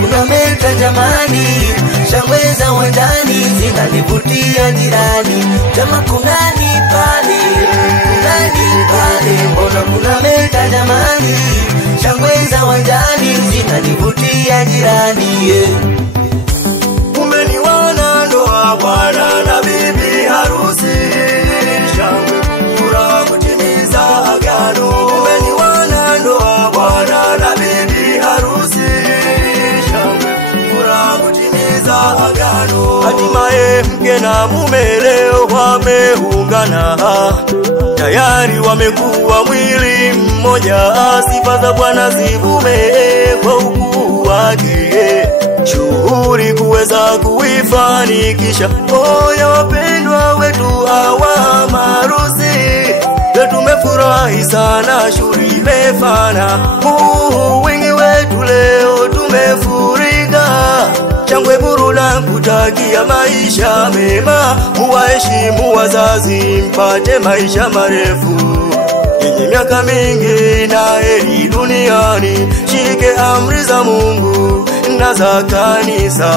kuna meta jamani, shangwe za uwanjani zinanivutia jirani. Jama kunani pale, mbona kuna meta jamani, shangwe za uwanjani zinanivutia jirani, yeah. Umeniwana ndoa bwana na bibi harusi, shangwe furaha kutimiza agano. Umeniwana ndoa bwana na bibi harusi, shangwe furaha kutimiza agano. Hatimaye mke na mume leo wameungana, tayari wamekuwa mwili mmoja. Sifa za Bwana zivume kwa ukuu wake, shughuli kuweza kuifanikisha. Moyo wapendwa wetu hawa maharusi, leo tumefurahi sana, shughuli imefana. Wingi wetu leo tumefurika, shangwe burudani kutakia maisha mema. Muwaheshimu wazazi mpate maisha marefu yenye miaka mingi na heri duniani. Shike amri za Mungu na za kanisa,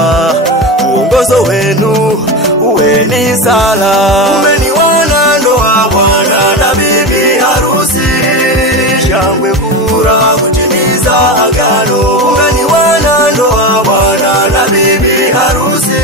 uongozo wenu uwe ni sala. Umeniwana ndoa bwana na bibi harusi, shangwe furaha kutimiza agano. Umeniwana ndoa bwana na bibi harusi,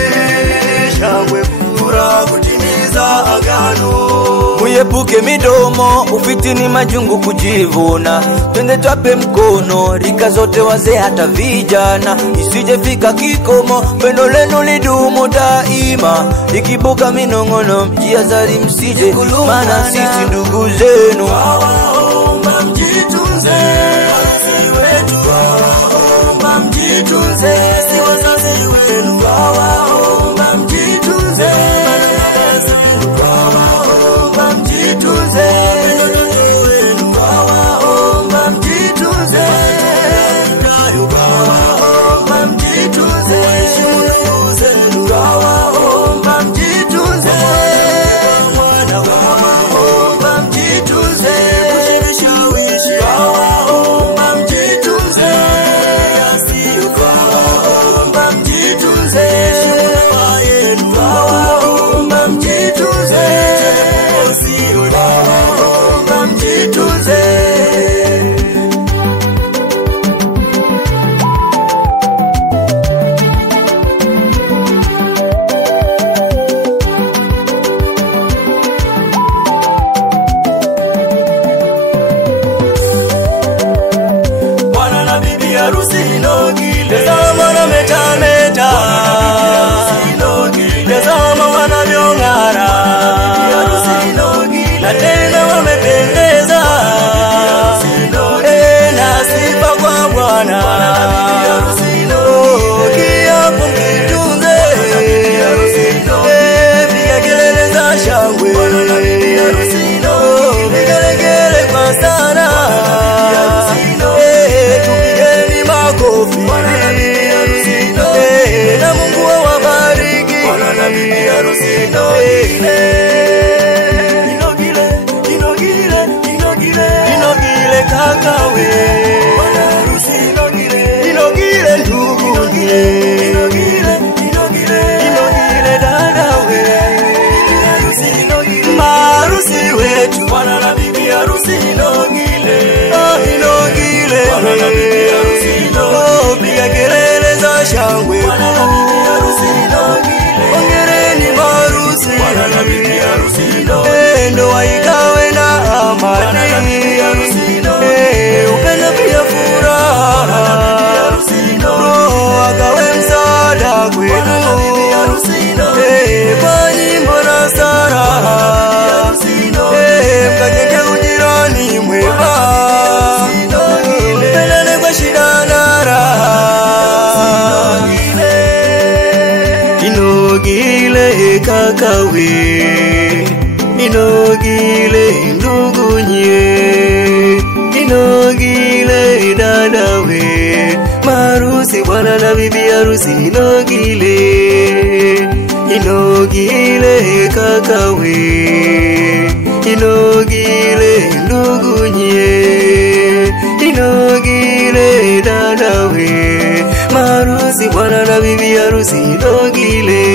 shangwe furaha kutimiza agano. Muepuke midomo, ufitini, majungu, kujivuna. Twende twape mkono, rika zote, wazee hata vijana. Isije fika kikomo, pendo lenu lidumu daima. Ikibuka minongono, mjihadhari msije, maana sisi ndugu zenu. Waomba mjitunze, wazazi wetu. Waomba mjitunze, si wazazi wenu. Waomba mjitunze, waomba mjitunze, waomba mjitunze, waomba mjitunze, waomba mjitunze, waomba mjitunze, kushawishi, waomba mjitunze, waomba mjitunze, waomba mjitunze, waomba mjitunze. Bwana na bibi harusi inogile, tazama na metameta, tazama wanavyong'ara, na tena wamependeza, na sifa kwa Bwana. Kiapo mkitunze, piga kelele za shangwe, vigelegele kwa sana, tupigeni makofi, na Mungu awabariki. Inogile kakawe, inogile ndugu, inogile dadawe, maharusi wetu. Bwana na bibi harusi inogile, inogile, bwana na bibi harusi inogile. Piga kelele za shangwe, bwana na bibi harusi inogile. Hongereni maharusi, bwana na bibi harusi inogile. Ndoa ikawe na amani, upendo pia furaha, Roho akawe msaada kwenu, kwa nyimbo na sala, mkajenge ujirani mwema, mpendane kwa shida na raha. Inogile kakawe, inogile ndugu nye, inogile dadawe, maharusi bwana na bibi harusi inogile, inogile kakawe, inogile ndugu nye, inogile dadawe, maharusi bwana na bibi harusi Ilongile.